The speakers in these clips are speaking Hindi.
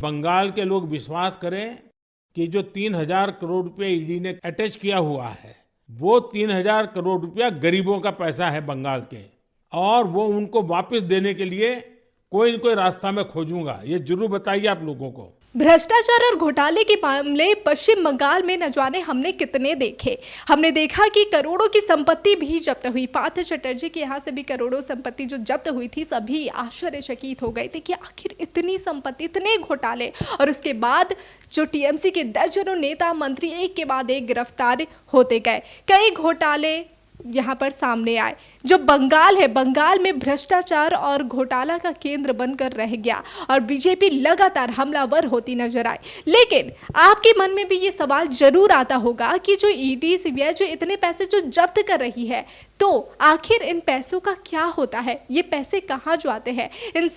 बंगाल के लोग विश्वास करें कि जो 3,000 करोड़ रुपए ईडी ने अटैच किया हुआ है, वो 3,000 करोड़ रुपया गरीबों का पैसा है बंगाल के, और वो उनको वापस देने के लिए कोई न कोई रास्ता मैं खोजूंगा। ये जरूर बताइए आप लोगों को। भ्रष्टाचार और घोटाले के मामले पश्चिम बंगाल में न जाने हमने कितने देखे। हमने देखा कि करोड़ों की संपत्ति भी जब्त हुई। पार्थ चटर्जी के यहाँ से भी करोड़ों संपत्ति जो जब्त हुई थी, सभी आश्चर्यचकित हो गए थे कि आखिर इतनी संपत्ति, इतने घोटाले। और उसके बाद जो टीएमसी के दर्जनों नेता मंत्री एक के बाद एक गिरफ्तार होते गए। कई घोटाले यहाँ पर सामने आए। जो बंगाल है, बंगाल में भ्रष्टाचार और घोटाला का केंद्र बनकर रह गया और बीजेपी लगातार हमलावर होती नजर आई। लेकिन आपके मन में भी ये सवाल जरूर आता होगा कि जो ईडी सीबीआई जो इतने पैसे जो जब्त कर रही है, तो आखिर इन पैसों का क्या होता है? ये पैसे कहाँ जाते हैं?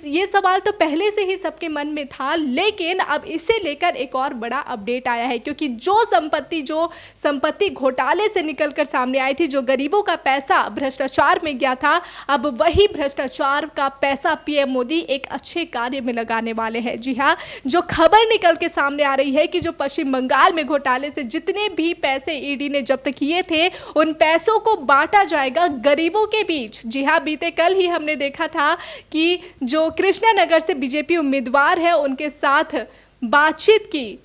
ये सवाल तो पहले से ही सबके मन में था, लेकिन अब इसे लेकर एक और बड़ा अपडेट आया है, क्योंकि जो संपत्ति घोटाले से निकलकर सामने आई थी, जो गरीबों का पैसा भ्रष्टाचार में गया था, अब वही भ्रष्टाचार का पैसा पीएम मोदी एक अच्छे कार्य में लगाने वाले हैं। जी हाँ, जो खबर निकल के सामने आ रही है कि जो पश्चिम बंगाल में घोटाले से जितने भी पैसे ईडी ने जब्त किए थे, उन पैसों को बांटा जाएगा गरीबों के बीच। जी हाँ, बीते कल ही हमने देखा था कि जो कृष्णानगर से बीजेपी उम्मीदवार है, उनके साथ बातचीत की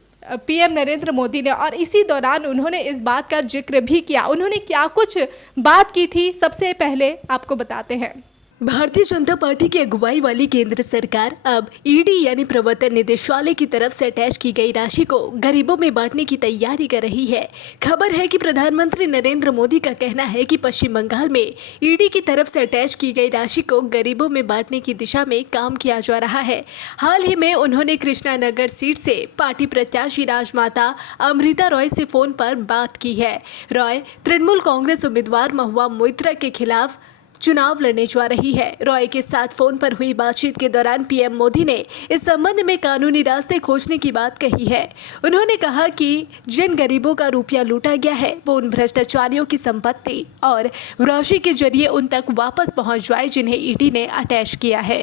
पीएम नरेंद्र मोदी ने, और इसी दौरान उन्होंने इस बात का जिक्र भी किया। उन्होंने क्या कुछ बात की थी, सबसे पहले आपको बताते हैं। भारतीय जनता पार्टी की अगुवाई वाली केंद्र सरकार अब ईडी यानी प्रवर्तन निदेशालय की तरफ से अटैच की गई राशि को गरीबों में बांटने की तैयारी कर रही है। खबर है कि प्रधानमंत्री नरेंद्र मोदी का कहना है कि पश्चिम बंगाल में ईडी की तरफ से अटैच की गई राशि को गरीबों में बांटने की दिशा में काम किया जा रहा है। हाल ही में उन्होंने कृष्णानगर सीट से पार्टी प्रत्याशी राजमाता अमृता रॉय से फोन पर बात की है। रॉय तृणमूल कांग्रेस उम्मीदवार महुआ मोइत्रा के खिलाफ चुनाव लड़ने जा रही है। रॉय के साथ फोन पर हुई बातचीत के दौरान पीएम मोदी ने इस संबंध में कानूनी रास्ते खोजने की बात कही है। उन्होंने कहा कि जिन गरीबों का रुपया लूटा गया है, वो उन भ्रष्टाचारियों की संपत्ति और राशि के जरिए उन तक वापस पहुंच जाए जिन्हें ईडी ने अटैच किया है।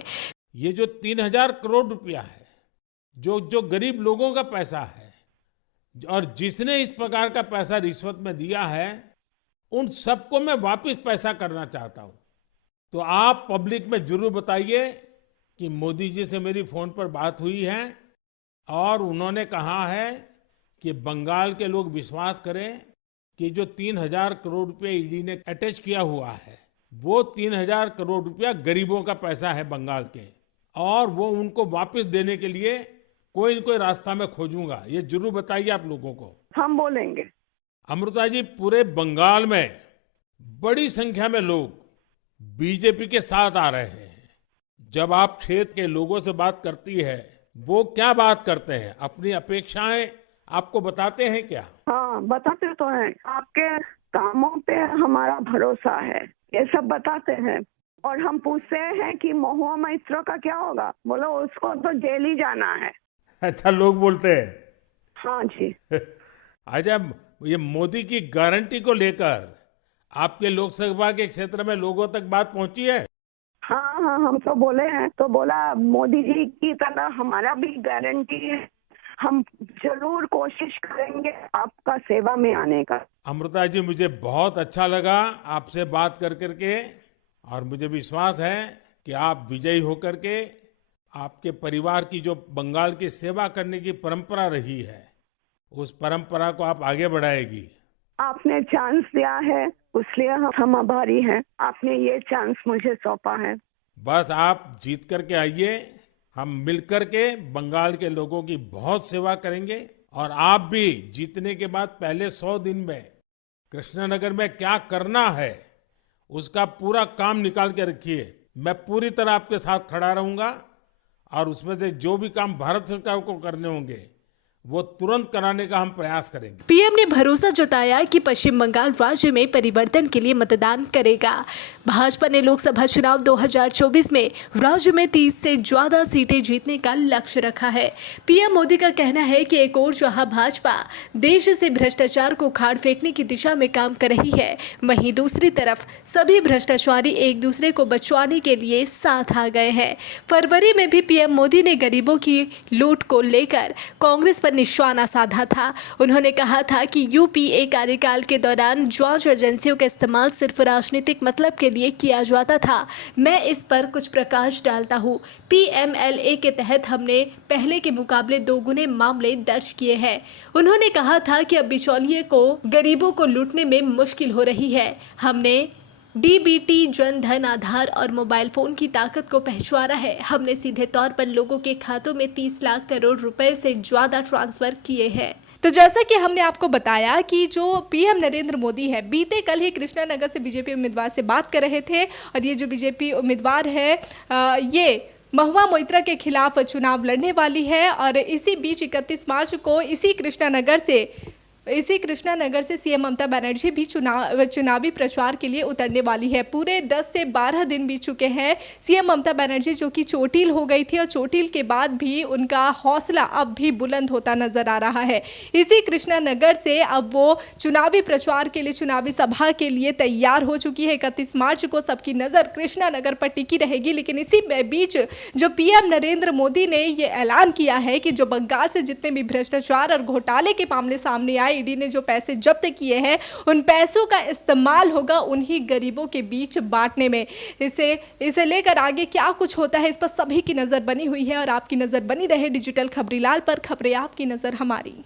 ये जो 3,000 करोड़ रुपया है, जो गरीब लोगों का पैसा है, और जिसने इस प्रकार का पैसा रिश्वत में दिया है, उन सबको मैं वापस पैसा करना चाहता हूं। तो आप पब्लिक में जरूर बताइए कि मोदी जी से मेरी फोन पर बात हुई है और उन्होंने कहा है कि बंगाल के लोग विश्वास करें कि जो 3,000 करोड़ रुपए ईडी ने अटैच किया हुआ है, वो 3,000 करोड़ रुपया गरीबों का पैसा है बंगाल के, और वो उनको वापस देने के लिए कोई न कोई रास्ता मैं खोजूंगा। ये जरूर बताइए आप लोगों को। हम बोलेंगे। अमृता जी, पूरे बंगाल में बड़ी संख्या में लोग बीजेपी के साथ आ रहे हैं। जब आप क्षेत्र के लोगों से बात करती है, वो क्या बात करते हैं? अपनी अपेक्षाएं आपको बताते हैं क्या? हाँ, बताते तो हैं। आपके कामों पे हमारा भरोसा है, ये सब बताते हैं। और हम पूछते हैं कि महुआ मोइत्रा का क्या होगा? बोलो उसको तो जेल ही जाना है। अच्छा, लोग बोलते हैं। हाँ जी। अच्छा, ये मोदी की गारंटी को लेकर आपके लोकसभा के क्षेत्र में लोगों तक बात पहुंची है? हाँ हाँ, हम तो बोले हैं। तो बोला मोदी जी की तरह हमारा भी गारंटी है, हम जरूर कोशिश करेंगे आपका सेवा में आने का। अमृता जी, मुझे बहुत अच्छा लगा आपसे बात कर करके, और मुझे विश्वास है कि आप विजयी होकर के आपके परिवार की जो बंगाल की सेवा करने की परंपरा रही है, उस परंपरा को आप आगे बढ़ाएगी। आपने चांस दिया है, उसलिए हम आभारी हैं। आपने ये चांस मुझे सौंपा है। बस आप जीत करके आइए, हम मिलकर के बंगाल के लोगों की बहुत सेवा करेंगे। और आप भी जीतने के बाद पहले 100 दिन में कृष्णनगर में क्या करना है, उसका पूरा काम निकाल के रखिए। मैं पूरी तरह आपके साथ खड़ा रहूंगा, और उसमें से जो भी काम भारत सरकार को करने होंगे, वो तुरंत कराने का हम प्रयास करेंगे। पीएम ने भरोसा जताया कि पश्चिम बंगाल राज्य में परिवर्तन के लिए मतदान करेगा। भाजपा ने लोकसभा चुनाव 2024 में राज्य में 30 से ज्यादा सीटें जीतने का लक्ष्य रखा है। पीएम मोदी का कहना है कि एक और जहां भाजपा देश से भ्रष्टाचार को उखाड़ फेंकने की दिशा में काम कर रही है, वहीं दूसरी तरफ सभी भ्रष्टाचारी एक दूसरे को बचवाने के लिए साथ आ गए हैं। फरवरी में भी पीएम मोदी ने गरीबों की लूट को लेकर कांग्रेस पर निशाना साधा था। उन्होंने कहा था कि यूपीए कार्यकाल के दौरान जांच एजेंसियों का इस्तेमाल सिर्फ राजनीतिक मतलब के लिए किया जाता था। मैं इस पर कुछ प्रकाश डालता हूँ। पीएमएलए के तहत हमने पहले के मुकाबले 2 गुने मामले दर्ज किए हैं। उन्होंने कहा था कि अब बिचौलिए को गरीबों को लूटने में मुश्किल हो रही है। हमने डीबीटी, जन धन, आधार और मोबाइल फोन की ताकत को पहचाना है। हमने सीधे तौर पर लोगों के खातों में 30 लाख करोड़ रुपए से ज्यादा ट्रांसफर किए हैं। तो जैसा कि हमने आपको बताया कि जो पीएम नरेंद्र मोदी है, बीते कल ही कृष्णानगर से बीजेपी उम्मीदवार से बात कर रहे थे और ये जो बीजेपी उम्मीदवार है ये महुआ मोइत्रा के खिलाफ चुनाव लड़ने वाली है। और इसी बीच 31 मार्च को इसी कृष्णानगर से सीएम ममता बनर्जी भी चुनावी प्रचार के लिए उतरने वाली है। पूरे 10 से 12 दिन बीत चुके हैं। सीएम ममता बनर्जी जो कि चोटिल हो गई थी और चोटिल के बाद भी उनका हौसला अब भी बुलंद होता नजर आ रहा है। इसी कृष्णानगर से अब वो चुनावी प्रचार के लिए, चुनावी सभा के लिए तैयार हो चुकी है। 31 मार्च को सबकी नज़र कृष्णानगर पर टिकी रहेगी। लेकिन इसी बीच जो पीएम नरेंद्र मोदी ने ये ऐलान किया है कि जो बंगाल से जितने भी भ्रष्टाचार और घोटाले के मामले सामने आए, ईडी ने जो पैसे जब्त किए हैं, उन पैसों का इस्तेमाल होगा उन्हीं गरीबों के बीच बांटने में। इसे लेकर आगे क्या कुछ होता है, इस पर सभी की नजर बनी हुई है और आपकी नजर बनी रहे डिजिटल खबरीलाल पर। खबरें आपकी, नजर हमारी।